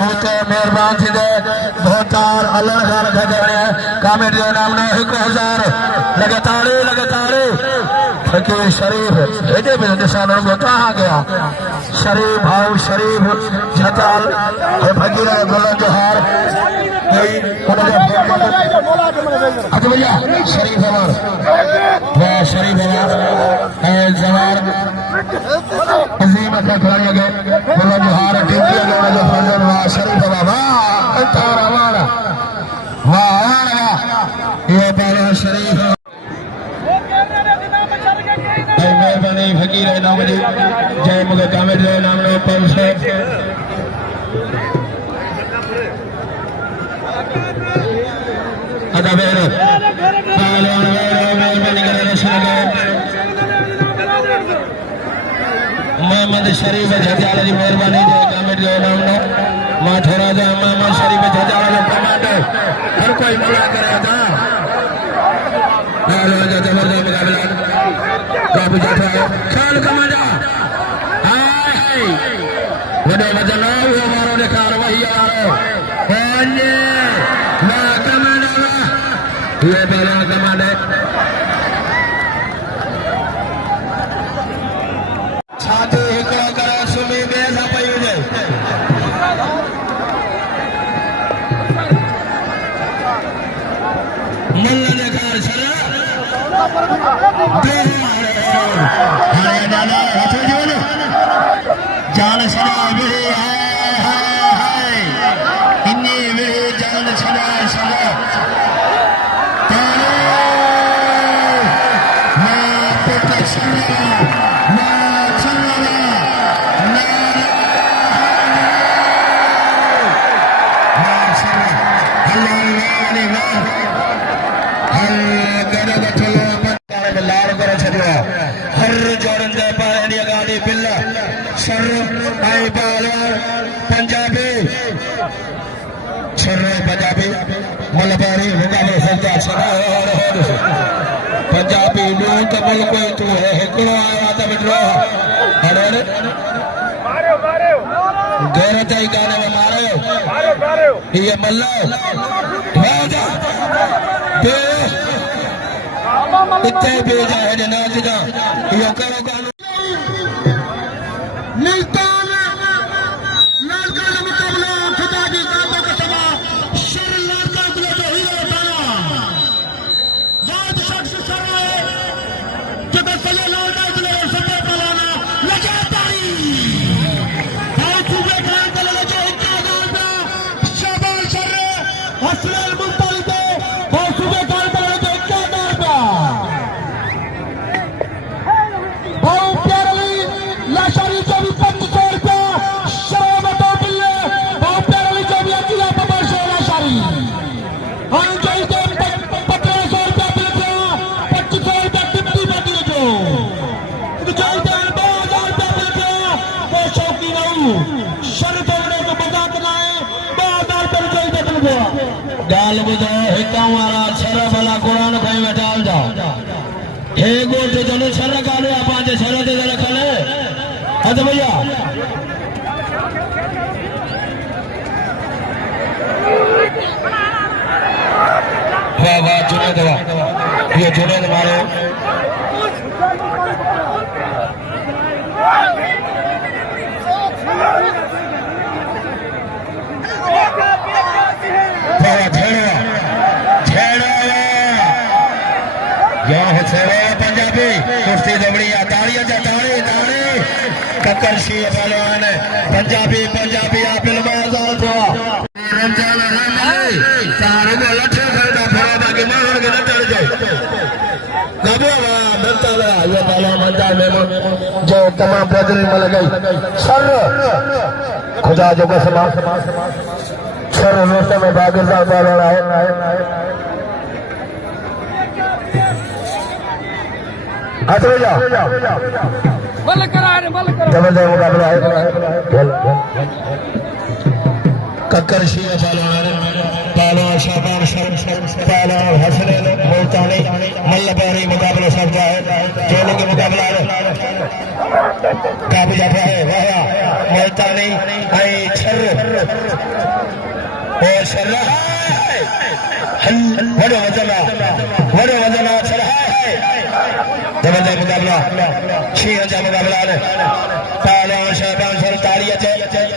मुझे मेहरबान थी दे भोटार अल्लाह खान खगड़े कामेट जो नाम ने 1000 लगातार फकीर शरीफ हेडे में निशान को कहा गया शरीफ भाव शरीफ झताल फकीर बोला जोहार अच्छा भैया शरीफ हमार वाह शरीफ हमार जवार अजीम अखा खड़ा गए बोला जोहार टीम के लोगों जो फजल वाह शरीफ वाह अंतार हमारा वाह ये बाबा शरीफ मेहरबानी फकीर नाम जी जय मुझे कामेट जय नाम ने पर से अदा बेरो मेहरबानी करे रसूल के मोहम्मद शरीफ झजाला जी मेहरबानी जय कामेट जय नाम ने मां थोड़ा जा मोहम्मद शरीफ झजाला जो कमांडो हर कोई मुला करे था जबरदस्त मुकाबला काबू जाता है ख्याल कमांडा हाय वडो वजन वो मारो ने कार्रवाई आ रहे ओने ना कमांडा ये पहला कमांडा छाती हिकड़ो करे सुमी बेसा पई हुजे मल्ल ने कार छरा हाय दादा हथो जोन जान छड़ा वे हाय इन्नी वे जान छड़ा तारे मैं पुट छड़ा मैं छड़ा हर जोरन दे पानी गाड़ी बिल्ला सर आई बालर पंजाबी सर पंजाबी मलबारी मुकाबले सच्चा छना और पंजाबी लोग कबल कोई तू है हिकड़ो आया त बिटरो अरे मारो गैरत ही गाने में मारो ये मल्ला राजा दे इतने बेजा है नाच जा ये करो कानून मुल्तान लालकान मुकाबला खुदा की काबा का तबा शर लालकान को जो हीरो बना जात शख्स सराय जब चले लालकान को सब पलाना लगातारी बहुत खूब खान को लगे इतना गाना शाबाश शर हसनल मुल्तान को बहुत खूब खान को लगे इतना गाना लाशारी जो भी 2500 रुपया शराबतों बिल्ले बहुत प्यारी जो भी अकेला पबाशे लाशारी हम चाहिए 1500 रुपया बिल्ले 2500 रुपया टिप्पी में दिए जो तो चाहिए 2000 रुपया बिल्ले वो शौकी नहीं शर्त होने को मजाक ना है 2000 रुपया चाहिए बिल्ले डाल बुझो हिका मारा शर भला कुरान खाई में डाल जाओ हे गोट जने शर काले पांच शर दे रखले अच्छा भैया वाह वाह जुनेद ये जुनेद मारो पंजाबी कुश्ती दबड़ी ताड़ियां ताड़ी कक्कर शी पहलवान पंजाबी आप इल्माज़ाल को रमजान रहमान सारे को लठे करता फरादा के मार के न चढ़ जाए गबवा बनता है ये पहला मंजा में जो तमाम बदल में लगाई सर खुदा जो कसम सर रोस्ते में बागरदा पहलवान है हाथ हो जाओ जबरदस्त मुकाबला है कक्कर शीर पहलवान शाबान पहलवान हसन मुल्तानी मल्लबारी मुकाबला सब है खेलने के मुकाबला काबू जाता है मुल्तानी छर और शर वड़ो वजना चल है जबरदस्त मुकाबला 6000 मुकाबला तालियां शहबान सर तालियां